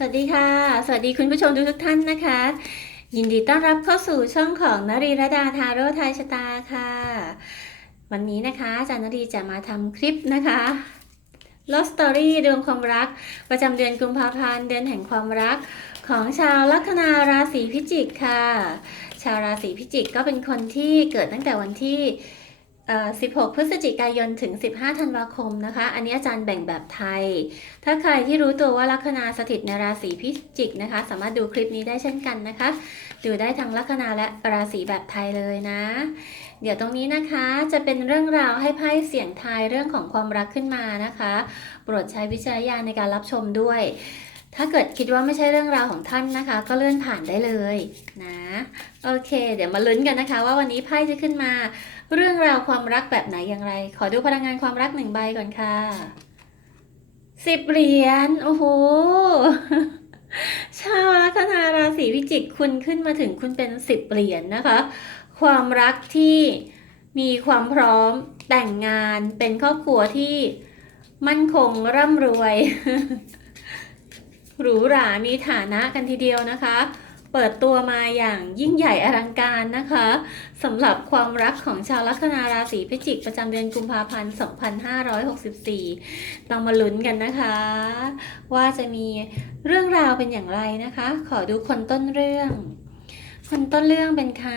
สวัสดีค่ะ สวัสดีคุณผู้ชมทุกๆท่านนะคะ ยินดีต้อนรับเข้าสู่ช่องของนรีรดาทาโร่ไทยชะตาค่ะ วันนี้นะคะอาจารย์นรีจะมาทำคลิปนะคะ Love Story ดวงความรัก ประจำเดือนกุมภาพันธ์เดือนแห่งความรัก ของชาวลัคนาราศีพิจิกค่ะ ชาวราศีพิจิกก็เป็นคนที่เกิดตั้งแต่วันที่ 16 พฤศจิกายนถึง 15 ธันวาคมนะคะ อันนี้อาจารย์แบ่งแบบไทย ถ้าใครที่รู้ตัวว่าลัคนาสถิตในราศีพิจิกนะคะ สามารถดูคลิปนี้ได้เช่นกันนะคะ ดูได้ทั้งลัคนาและราศีแบบไทยเลยนะ เดี๋ยวตรงนี้นะคะจะเป็นเรื่องราวให้ไพ่เสียงทายเรื่องของความรักขึ้นมานะคะ โปรดใช้วิจารณญาณในการรับชมด้วย ถ้าเกิดคิดว่าไม่ใช่เรื่องราวของท่านนะคะ ก็เลื่อนผ่านได้เลยนะ โอเค เดี๋ยวมาลุ้นกันนะคะ ว่าวันนี้ไพ่จะขึ้นมา เรื่องราวความรักแบบไหนอย่างไร ขอดูพลังงานความรักหนึ่งใบก่อนค่ะสิบเหรียญโอ้โหชาวลัคนาราศีพิจิกคุณขึ้นมาถึงคุณเป็นสิบเหรียญนะคะ ความรักที่มีความพร้อมแต่งงานเป็นครอบครัวที่มั่นคงร่ำรวยหรูหรามีฐานะกันทีเดียวนะคะ เปิดตัวมาอย่างยิ่งใหญ่อลังการนะคะสำหรับความรักของชาวลัคนาราศีพิจิกประจำเดือนกุมภาพันธ์ 2564 ต้องมาลุ้นกันนะคะ ว่าจะมีเรื่องราวเป็นอย่างไรนะคะ ขอดูคนต้นเรื่อง คนต้นเรื่องเป็นใคร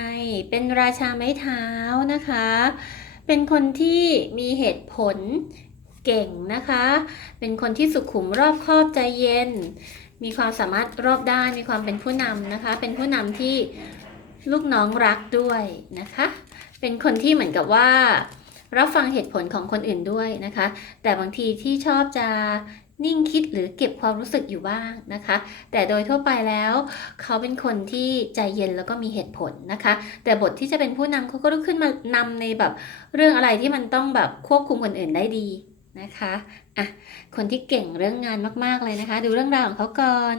เป็นราชาไม้เท้านะคะ เป็นคนที่มีเหตุผลเก่งนะคะ เป็นคนที่สุขุมรอบคอบใจเย็น มีความสามารถรอบด้านมีความเป็นผู้นำนะคะ เป็นผู้นำที่ลูกน้องรักด้วยนะคะ เป็นคนที่เหมือนกับว่า รับฟังเหตุผลของคนอื่นด้วยนะคะ แต่บางทีที่ชอบจะนิ่งคิดหรือเก็บความรู้สึกอยู่บ้างนะคะ แต่โดยทั่วไปแล้ว เขาเป็นคนที่ใจเย็นแล้วก็มีเหตุผลนะคะ แต่บทที่จะเป็นผู้นำเขาก็ต้องขึ้นมานำในแบบเรื่องอะไรที่มันต้องแบบควบคุมคนอื่นได้ดีนะคะ อะคนที่เก่งเรื่องงานมากๆเลยนะคะ ดูเรื่องราวของเขาก่อน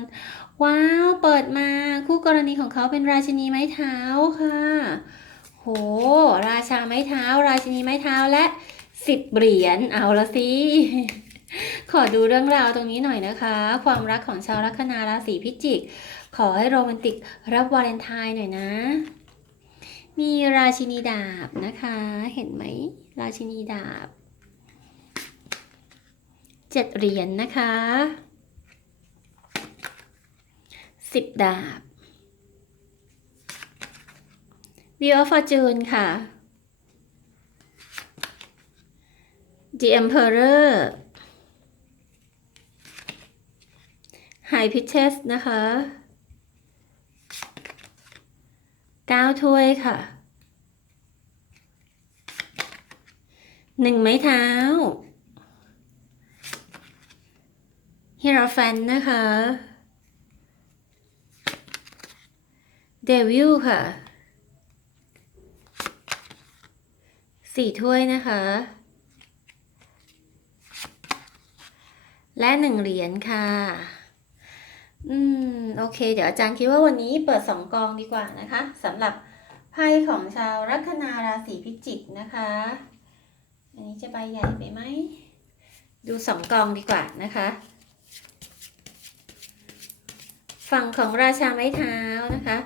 ว้าวเปิดมาคู่กรณีของเขาเป็นราชินีไม้เท้าค่ะ โห ราชาไม้เท้า ราชินีไม้เท้าและสิบเหรียญเอาละสิขอดูเรื่องราวตรงนี้หน่อยนะคะ ความรักของชาวลัคนาราศีพิจิก ขอให้โรแมนติกรับวาเลนไทน์หน่อยนะ มีราชินีดาบนะคะ เห็นไหม ราชินีดาบ เจ็ดเหรียญนนะคะสิบดาบ Wheel of Fortune ค่ะ The Emperor High Priestess นะคะเก้าถ้วยค่ะหนึ่งไม้เท้า h i e r o p h a n นะคะ Devil ค่ะสี่ถ้วยนะคะ และหนึ่งเหรียญค่ะ อืม โอเค เดี๋ยวอาจารย์คิดว่าวันนี้เปิดสองกองดีกว่านะคะสำหรับไพ่ของชาวลัคนาราศีพิจิกนะคะ อันนี้จะใบใหญ่ไปไหม ดูสองกองดีกว่านะคะ ฝั่งของราชาไม้เท้านะคะ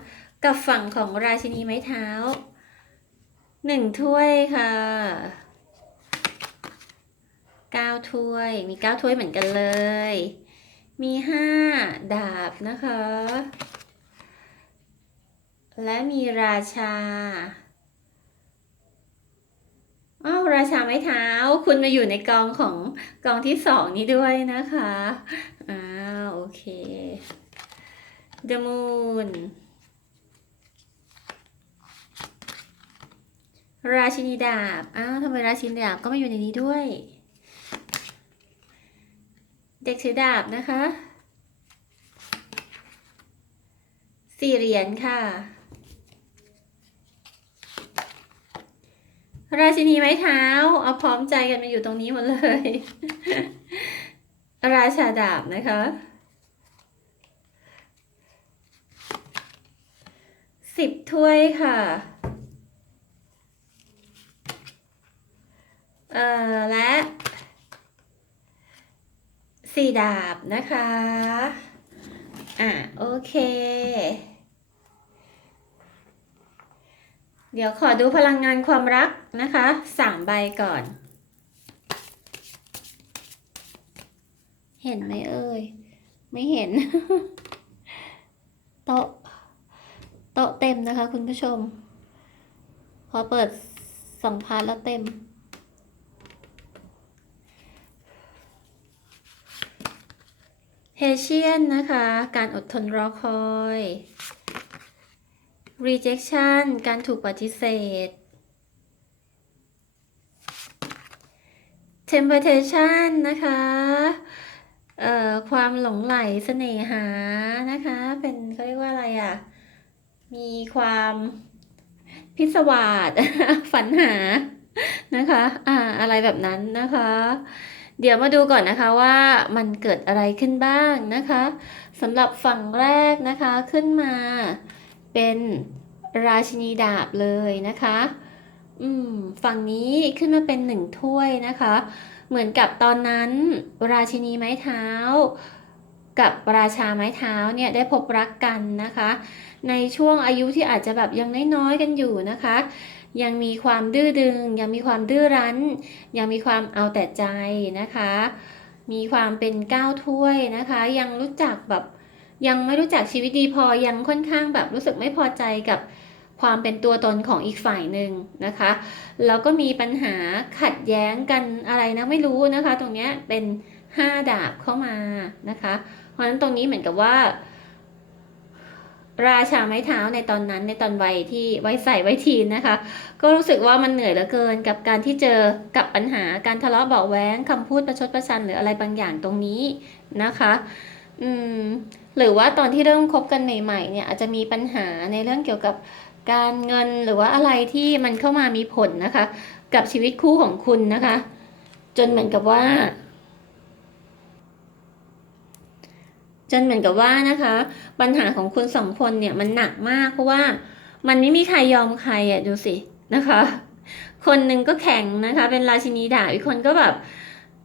กับฝั่งของราชินีไม้เท้าหนึ่งถ้วยค่ะเก้าถ้วย มีเก้าถ้วยเหมือนกันเลย มีห้าดาบนะคะ และมีราชาอ้าวราชาไม้เท้า คุณมาอยู่ในกองของกองที่สองนี้ด้วยนะคะ อ้าว โอเค The Moon ราชินีดาบ อ้าวทำไมราชินีดาบก็ไมาอยู่ในนี้ด้วย เด็กถือดาบนะคะสี่เหรียญค่ะ ราชินีไม้เท้า เอาพร้อมใจกันมาอยู่ตรงนี้หมดเลย ราชาดาบนะคะ สิบถ้วยค่ะเอ่อและสี่ดาบนะคะ อะโอเค เดี๋ยวขอดูพลังงานความรักนะคะสามใบก่อน เห็นไหมเอ่ย ไม่เห็น โต๊ะ โต๊ะเต็มนะคะ คุณผู้ชม พอเปิดสองพาร์ทแล้วเต็ม เฮเชียนนะคะ การอดทนรอคอย rejection การถูกปฏิเสธ temptation นะคะ เอ่อ ความหลงไหลเสน่หานะคะ เป็นเขาเรียกว่าอะไรอะ มีความพิศวาสฝันหานะคะ อ่า อะไรแบบนั้นนะคะ เดี๋ยวมาดูก่อนนะคะว่ามันเกิดอะไรขึ้นบ้างนะคะสำหรับฝั่งแรกนะคะขึ้นมาเป็นราชินีดาบเลยนะคะ อืม ฝั่งนี้ขึ้นมาเป็นหนึ่งถ้วยนะคะ เหมือนกับตอนนั้น ราชินีไม้เท้า กับราชาไม้เท้าเนี่ยได้พบรักกันนะคะ ในช่วงอายุที่อาจจะแบบยังน้อยๆกันอยู่นะคะ ยังมีความดื้อดึง ยังมีความดื้อรั้น ยังมีความเอาแต่ใจนะคะ มีความเป็นก้าวถ้วยนะคะ ยังรู้จักแบบยังไม่รู้จักชีวิตดีพอยังค่อนข้างแบบรู้สึกไม่พอใจกับความเป็นตัวตนของอีกฝ่ายหนึ่งนะคะ แล้วก็มีปัญหาขัดแย้งกันอะไรนะไม่รู้นะคะ ตรงเนี้ยเป็นห้าดาบเข้ามานะคะ เพราะฉะนั้นตรงนี้เหมือนกับว่า ราชาไม้เท้าในตอนนั้นในตอนวัยที่วัยใส่วัยทีนนะคะ ก็รู้สึกว่ามันเหนื่อยเหลือเกินกับการที่เจอกับปัญหาการทะเลาะเบาะแว้งคำพูดประชดประชันหรืออะไรบางอย่างตรงนี้นะคะอืมหรือว่าตอนที่เริ่มคบกันใหม่ๆเนี่ยอาจจะมีปัญหาในเรื่องเกี่ยวกับการเงินหรือว่าอะไรที่มันเข้ามามีผลนะคะ กับชีวิตคู่ของคุณนะคะ จนเหมือนกับว่า จนเหมือนกับว่านะคะ ปัญหาของคุณสองคนเนี่ยมันหนักมาก เพราะว่ามันไม่มีใครยอมใครอะดูสินะคะ คนหนึ่งก็แข็งนะคะ เป็นราชินีดาบอีกคนก็แบบ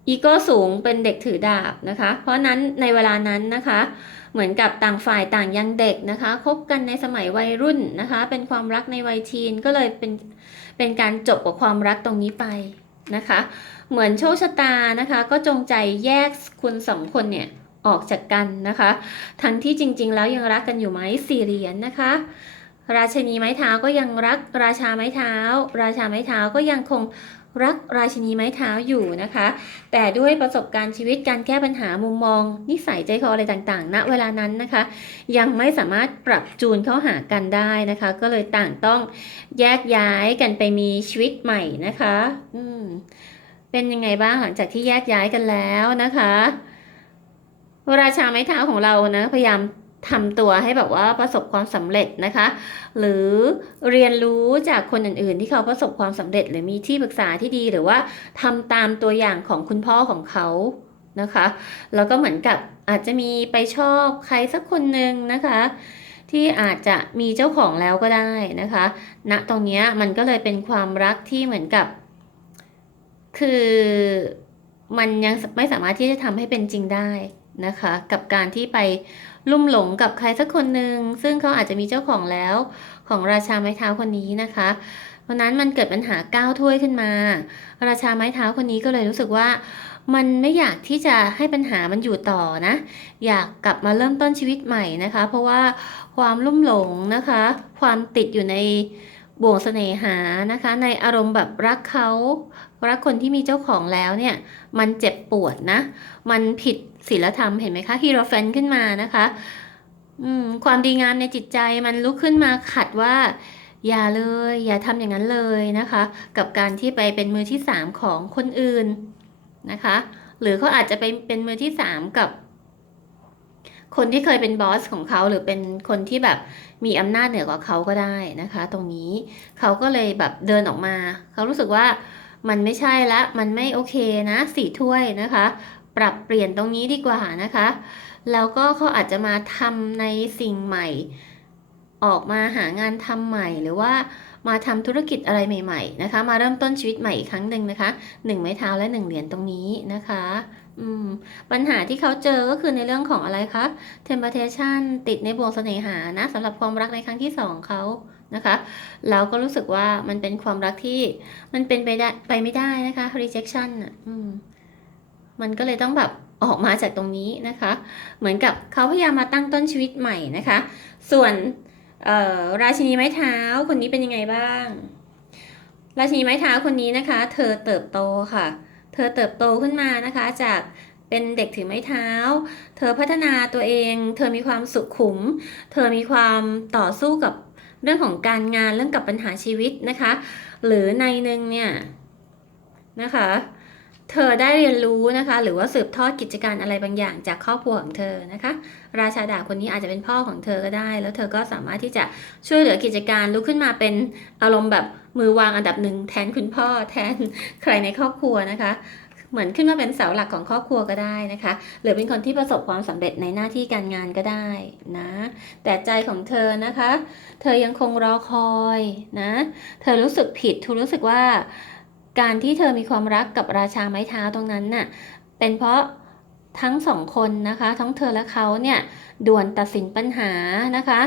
อีโก้สูงเป็นเด็กถือดาบนะคะ เพราะนั้นในเวลานั้นนะคะ เหมือนกับต่างฝ่ายต่างยังเด็กนะคะคบกันในสมัยวัยรุ่นนะคะ เป็นความรักในวัยทีนก็เลยเป็นเป็นการจบกับความรักตรงนี้ไปนะคะ เหมือนโชคชะตานะคะ ก็จงใจแยกคุณสองคนเนี่ย ออกจากกันนะคะ ทั้งที่จริง ๆ แล้วยังรักกันอยู่ไหมสี่เหรียญนะคะ ราชินีไม้เท้าก็ยังรักราชาไม้เท้า ราชาไม้เท้าก็ยังคงรักราชินีไม้เท้าอยู่นะคะ แต่ด้วยประสบการณ์ชีวิตการแก้ปัญหามุมมอง นิสัยใจคออะไรต่างๆณเวลานั้นนะคะ ยังไม่สามารถปรับจูนเข้าหากันได้นะคะ ก็เลยต่างต้องแยกย้ายกันไปมีชีวิตใหม่นะคะ อืมเป็นยังไงบ้างหลังจากที่แยกย้ายกันแล้วนะคะ ราชาไม้เท้าของเรานะพยายามทำตัวให้แบบว่าประสบความสำเร็จนะคะ หรือเรียนรู้จากคนอื่น ๆ ที่เขาประสบความสำเร็จ หรือมีที่ปรึกษาที่ดีหรือว่าทำตามตัวอย่างของคุณพ่อของเขานะคะ แล้วก็เหมือนกับอาจจะมีไปชอบใครสักคนหนึ่งนะคะ ที่อาจจะมีเจ้าของแล้วก็ได้นะคะณนะตรงนี้มันก็เลยเป็นความรักที่เหมือนกับ คือมันยังไม่สามารถที่จะทำให้เป็นจริงได้ นะคะ กับการที่ไปลุ่มหลงกับใครสักคนหนึ่งซึ่งเขาอาจจะมีเจ้าของแล้วของราชาไม้เท้าคนนี้นะคะเพราะนั้นมันเกิดปัญหาก้าวถ้วยขึ้นมา ราชาไม้เท้าคนนี้ก็เลยรู้สึกว่า มันไม่อยากที่จะให้ปัญหามันอยู่ต่อนะ อยากกลับมาเริ่มต้นชีวิตใหม่นะคะ เพราะว่าความลุ่มหลงนะคะ ความติดอยู่ในบ่วงเสน่หานะคะ ในอารมณ์แบบรักเขารักคนที่มีเจ้าของแล้วเนี่ย มันเจ็บปวดนะ มันผิด ศีลธรรมเห็นไหมคะฮีโรแฟนขึ้นมานะคะอืมความดีงามในจิตใจมันลุกขึ้นมาขัดว่า อย่าเลย อย่าทำอย่างนั้นเลยนะคะ กับการที่ไปเป็นมือที่สามของคนอื่นนะคะ หรือเขาอาจจะไปเป็นมือที่สามกับ คนที่เคยเป็นบอสของเขาหรือเป็นคนที่แบบมีอำนาจเหนือกว่าเขาก็ได้นะคะ ตรงนี้เขาก็เลยแบบเดินออกมา เขารู้สึกว่ามันไม่ใช่ละ มันไม่โอเคนะสี่ถ้วยนะคะ ปรับเปลี่ยนตรงนี้ดีกว่านะคะ แล้วก็เขาอาจจะมาทำในสิ่งใหม่ ออกมาหางานทำใหม่หรือว่ามาทำธุรกิจอะไรใหม่ๆนะคะ มาเริ่มต้นชีวิตใหม่อีกครั้งหนึ่งนะคะหนึ่งไม้เท้าและหนึ่งเหรียญตรงนี้นะคะอืมปัญหาที่เขาเจอก็คือในเรื่องของอะไรคะ temptation ติดในบ่วงเสน่หานะสำหรับความรักในครั้งที่สองเขานะคะเราก็รู้สึกว่ามันเป็นความรักที่มันเป็นไปได้ไปไม่ได้นะคะ rejection อะอืม มันก็เลยต้องแบบออกมาจากตรงนี้นะคะ เหมือนกับเขาพยายามมาตั้งต้นชีวิตใหม่นะคะ ส่วนราชินีไม้เท้าคนนี้เป็นยังไงบ้าง ราชินีไม้เท้าคนนี้นะคะ เธอเติบโตค่ะ เธอเติบโตขึ้นมานะคะจากเป็นเด็กถือไม้เท้า เธอพัฒนาตัวเอง เธอมีความสุขขุม เธอมีความต่อสู้กับเรื่องของการงานเรื่องกับปัญหาชีวิตนะคะ หรือในหนึ่งเนี่ยนะคะ เธอได้เรียนรู้นะคะ หรือว่าสืบทอดกิจการอะไรบางอย่างจากครอบครัวของเธอนะคะ ราชาดาบคนนี้อาจจะเป็นพ่อของเธอก็ได้ แล้วเธอก็สามารถที่จะช่วยเหลือกิจการลุกขึ้นมาเป็นอารมณ์แบบมือวางอันดับหนึ่งแทนคุณพ่อแทนใครในครอบครัวนะคะเหมือนขึ้นมาเป็นเสาหลักของครอบครัวก็ได้นะคะ หรือเป็นคนที่ประสบความสำเร็จในหน้าที่การงานก็ได้นะ แต่ใจของเธอนะคะ เธอยังคงรอคอยนะ เธอรู้สึกผิดเธอรู้สึกว่า การที่เธอมีความรักกับราชาไม้เท้าตรงนั้นน่ะเป็นเพราะทั้งสองคนนะคะ ทั้งเธอและเขาเนี่ยด่วนตัดสินปัญหานะคะ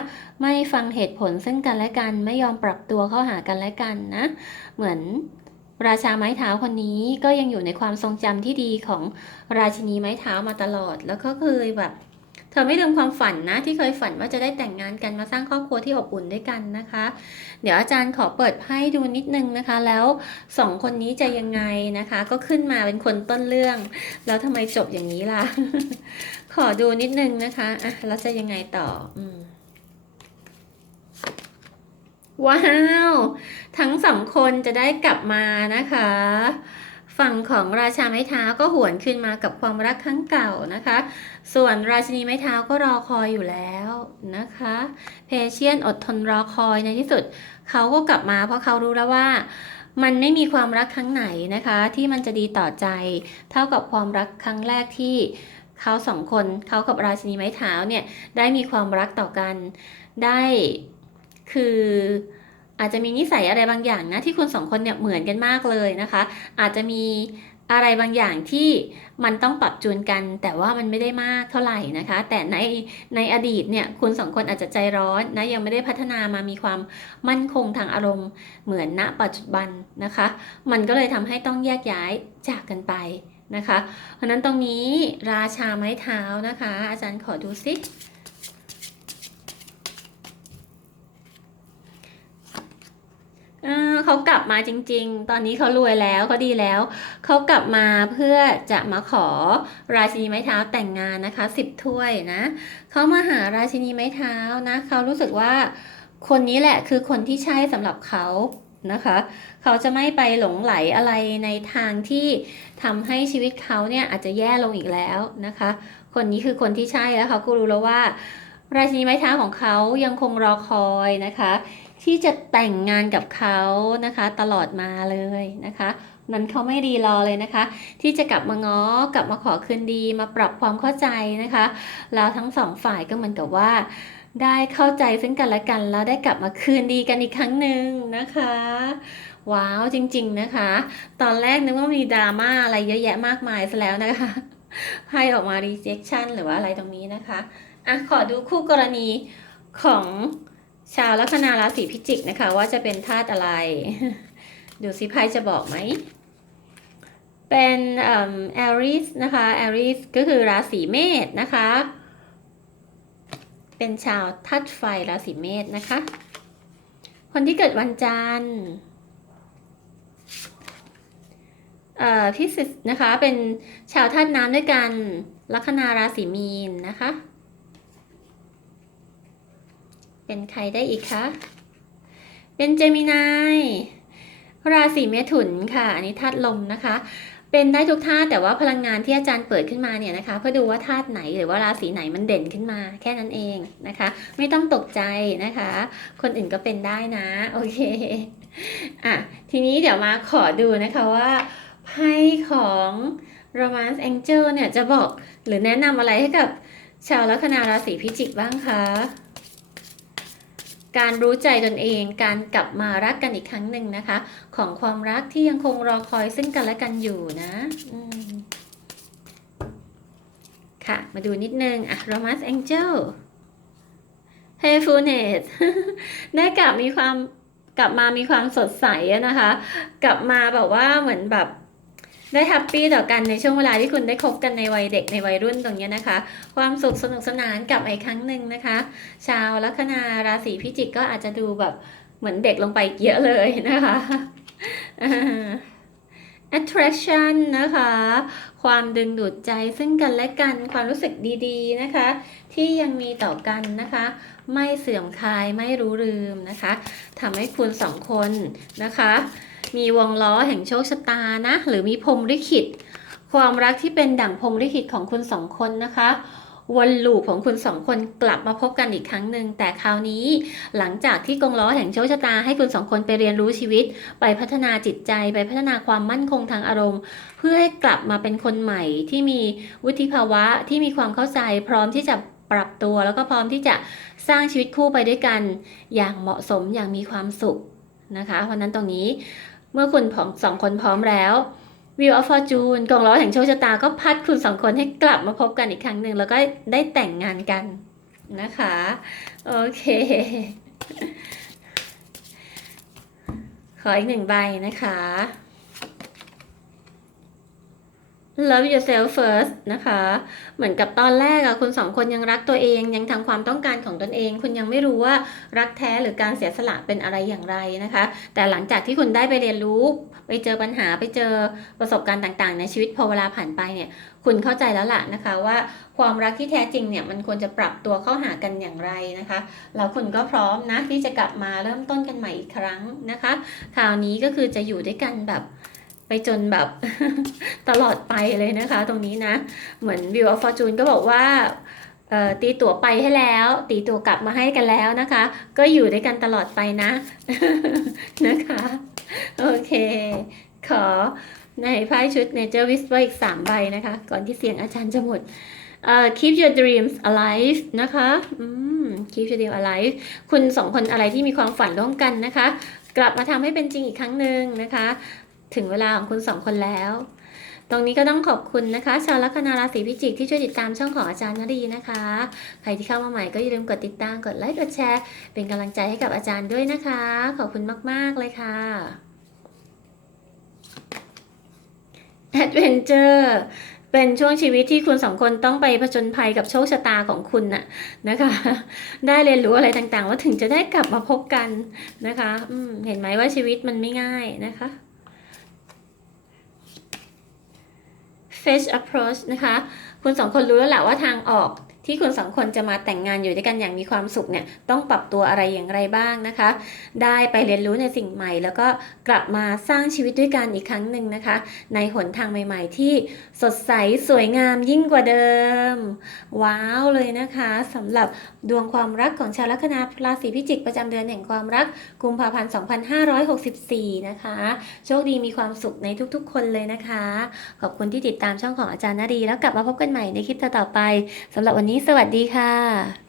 ไม่ฟังเหตุผลซึ่งกันและกันไม่ยอมปรับตัวเข้าหากันและกันนะเหมือนราชาไม้เท้าคนนี้ก็ยังอยู่ในความทรงจำที่ดีของราชินีไม้เท้ามาตลอด แล้วก็เคยแบบ เธอไม่ลืมความฝันนะ ที่เคยฝันว่าจะได้แต่งงานกันมาสร้างครอบครัวที่อบอุ่นด้วยกันนะคะ เดี๋ยวอาจารย์ขอเปิดไพ่ดูนิดนึงนะคะ แล้วสองคนนี้จะยังไงนะคะ ก็ขึ้นมาเป็นคนต้นเรื่อง แล้วทำไมจบอย่างนี้ล่ะ ขอดูนิดนึงนะคะอะแล้วจะยังไงต่ออืมว้าว ทั้งสองคนจะได้กลับมานะคะ ฝั่งของราชาไม้เท้าก็หวนขึ้นมากับความรักครั้งเก่านะคะ ส่วนราชินีไม้เท้าก็รอคอยอยู่แล้วนะคะ เพเชียนอดทนรอคอยในที่สุดเขาก็กลับมาเพราะเขารู้แล้วว่ามันไม่มีความรักครั้งไหนนะคะ ที่มันจะดีต่อใจ เท่ากับความรักครั้งแรกที่เขาสองคนเขากับราชินีไม้เท้าเนี่ยได้มีความรักต่อกันได้คือ อาจจะมีนิสัยอะไรบางอย่างนะที่คุณสองคนเนี่ยเหมือนกันมากเลยนะคะ อาจจะมีอะไรบางอย่างที่มันต้องปรับจูนกัน แต่ว่ามันไม่ได้มากเท่าไหร่นะคะ แต่ในในอดีตเนี่ยคุณสองคนอาจจะใจร้อนนะยังไม่ได้พัฒนามามีความมั่นคงทางอารมณ์เหมือนณปัจจุบันนะคะ มันก็เลยทำให้ต้องแยกย้ายจากกันไปนะคะ เพราะนั้นตรงนี้ราชาไม้เท้านะคะ อาจารย์ขอดูซิ เออเขากลับมาจริง ๆ ตอนนี้เขารวยแล้วเขาดีแล้ว เขากลับมาเพื่อจะมาขอราชินีไม้เท้าแต่งงานนะคะสิบถ้วยนะเขามาหาราชินีไม้เท้านะเขารู้สึกว่าคนนี้แหละคือคนที่ใช่สำหรับเขานะคะ เขาจะไม่ไปหลงไหลอะไรในทางที่ทำให้ชีวิตเขาเนี่ยอาจจะแย่ลงอีกแล้วนะคะ คนนี้คือคนที่ใช่แล้วเขาก็รู้แล้วว่า ราชินีไม้เท้าของเขายังคงรอคอยนะคะ ที่จะแต่งงานกับเขานะคะตลอดมาเลยนะคะนั้นเขาไม่รีรอเลยนะคะ ที่จะกลับมาง้อกลับมาขอคืนดีมาปรับความเข้าใจนะคะแล้วทั้งสองฝ่ายก็เหมือนกับว่า ได้เข้าใจซึ่งกันและกัน แล้วได้กลับมาคืนดีกันอีกครั้งหนึ่งนะคะ ว้าวจริงๆนะคะ ตอนแรกนึกว่ามีดราม่าอะไรเยอะแยะมากมายซะแล้วนะคะไพ่ออกมา rejection หรือว่าอะไรตรงนี้นะคะอะขอดูคู่กรณีของ ชาวลัคนาราศีพิจิกนะคะ ว่าจะเป็นธาตุอะไร ดูสิไพ่จะบอกไหม เป็นเอ่อแอริสนะคะแอริสก็คือราศีเมษนะคะ เป็นชาวธาตุไฟราศีเมษนะคะ คนที่เกิดวันจันทร์เอ่อพิสิทธ์นะคะเป็นชาวธาตุน้ำด้วยกันลัคนาราศีมีนนะคะ เป็นใครได้อีกคะเป็นเจมินายราศีเมถุนค่ะ อันนี้ธาตุลมนะคะ เป็นได้ทุกธาตุแต่ว่าพลังงานที่อาจารย์เปิดขึ้นมาเนี่ยนะคะ เพื่อดูว่าธาตุไหนหรือว่าราศีไหนมันเด่นขึ้นมาแค่นั้นเองนะคะ ไม่ต้องตกใจนะคะ คนอื่นก็เป็นได้นะ โอเคอะทีนี้เดี๋ยวมาขอดูนะคะว่าไพ่ของ Romance Angel เนี่ยจะบอกหรือแนะนำอะไรให้กับชาวลัคนาราศีพิจิกบ้างคะ การรู้ใจตนเอง การกลับมารักกันอีกครั้งหนึ่งนะคะ ของความรักที่ยังคงรอคอยซึ่งกันและกันอยู่นะค่ะ มาดูนิดนึงอะ Romance Angel Playfulness ได้กลับมีความกลับมามีความสดใสนะคะ กลับมาแบบว่าเหมือนแบบ ได้แฮปปี้ต่อกันในช่วงเวลาที่คุณได้คบกันในวัยเด็กในวัยรุ่นตรงนี้นะคะ ความสุขสนุกสนานกลับมาอีกครั้งหนึ่งนะคะ ชาวลัคนาราศีพิจิกก็อาจจะดูแบบเหมือนเด็กลงไปเยอะเลยนะคะ attraction นะคะ ความดึงดูดใจซึ่งกันและกัน ความรู้สึกดีๆนะคะ ที่ยังมีต่อกันนะคะ ไม่เสื่อมคลายไม่รู้ลืมนะคะทำให้คุณสองคนนะคะ มีวงล้อแห่งโชคชะตานะ หรือมีพรมลิขิต ความรักที่เป็นดั่งพรมลิขิตของคุณสองคนนะคะวนลูปของคุณสองคนกลับมาพบกันอีกครั้งหนึ่งแต่คราวนี้ หลังจากที่กงล้อแห่งโชคชะตาให้คุณสองคนไปเรียนรู้ชีวิต ไปพัฒนาจิตใจไปพัฒนาความมั่นคงทางอารมณ์ เพื่อให้กลับมาเป็นคนใหม่ที่มีวุฒิภาวะที่มีความเข้าใจ พร้อมที่จะปรับตัว แล้วก็พร้อมที่จะสร้างชีวิตคู่ไปด้วยกัน อย่างเหมาะสมอย่างมีความสุขนะคะเพราะนั้นตรงนี้ เมื่อคุณผอมสองคนพร้อมแล้ววิวออฟฟอร์จูนกองล้อแห่งโชคชะตาก็พัดคุณสองคนให้กลับมาพบกันอีกครั้งหนึ่งแล้วก็ได้แต่งงานกันนะคะ โอเค ขออีกหนึ่งใบนะคะ Love yourself first นะคะ เหมือนกับตอนแรกอะคุณสองคนยังรักตัวเอง ยังทำความต้องการของตนเอง คุณยังไม่รู้ว่ารักแท้หรือการเสียสละเป็นอะไรอย่างไรนะคะ แต่หลังจากที่คุณได้ไปเรียนรู้ ไปเจอปัญหาไปเจอประสบการณ์ต่างๆ ในชีวิตพอเวลาผ่านไปเนี่ย คุณเข้าใจแล้วล่ะนะคะว่าความรักที่แท้จริงเนี่ยมันควรจะปรับตัวเข้าหากันอย่างไรนะคะ แล้วคุณก็พร้อมนะที่จะกลับมาเริ่มต้นกันใหม่อีกครั้งนะคะ คราวนี้ก็คือจะอยู่ด้วยกันแบบ ไปจนแบบตลอดไปเลยนะคะ ตรงนี้นะ เหมือน View of Fortune ก็บอกว่าตีตั๋วไปให้แล้ว ตีตั๋วกลับมาให้กันแล้วนะคะ ก็อยู่ด้วยกันตลอดไปนะนะคะ โอเค ขอในไพ่ชุด Nature Whisper อีก 3 ใบนะคะ ก่อนที่เสียงอาจารย์จะหมดเอ่อ keep your dreams alive นะคะอืม keep your dreams alive คุณสองคนอะไรที่มีความฝันร่วมกันนะคะ กลับมาทำให้เป็นจริงอีกครั้งหนึ่งนะคะ ถึงเวลาของคุณสองคนแล้ว ตรงนี้ก็ต้องขอบคุณนะคะ ชาวลัคนาราศีพิจิกที่ช่วยติดตามช่องของอาจารย์นรีนะคะ ใครที่เข้ามาใหม่ก็อย่าลืมกดติดตามกดไลค์กดแชร์ เป็นกำลังใจให้กับอาจารย์ด้วยนะคะ ขอบคุณมาก ๆ เลยค่ะ Adventure เป็นช่วงชีวิตที่คุณสองคนต้องไปผจญภัยกับโชคชะตาของคุณน่ะนะคะ ได้เรียนรู้อะไรต่างๆ ว่าถึงจะได้กลับมาพบกันนะคะเห็นไหมว่าชีวิตมันไม่ง่ายนะคะ Fetch approach นะคะ คุณสองคนรู้แล้วแหละว่าทางออก ที่คุณสองคนจะมาแต่งงานอยู่ด้วยกันอย่างมีความสุขเนี่ยต้องปรับตัวอะไรอย่างไรบ้างนะคะ ได้ไปเรียนรู้ในสิ่งใหม่ แล้วก็กลับมาสร้างชีวิตด้วยกันอีกครั้งหนึ่งนะคะ ในหนทางใหม่ ๆ ที่สดใสสวยงามยิ่งกว่าเดิม ว้าวเลยนะคะสำหรับดวงความรักของชาวลัคนาราศีพิจิกประจำเดือนแห่งความรักกุมภาพันธ์ 2564 นะคะ โชคดีมีความสุขในทุกๆ คนเลยนะคะ ขอบคุณที่ติดตามช่องของอาจารย์นารีแล้วกลับมาพบกันใหม่ในคลิปต่อๆไปสำหรับวันนี้นี้สวัสดีค่ะ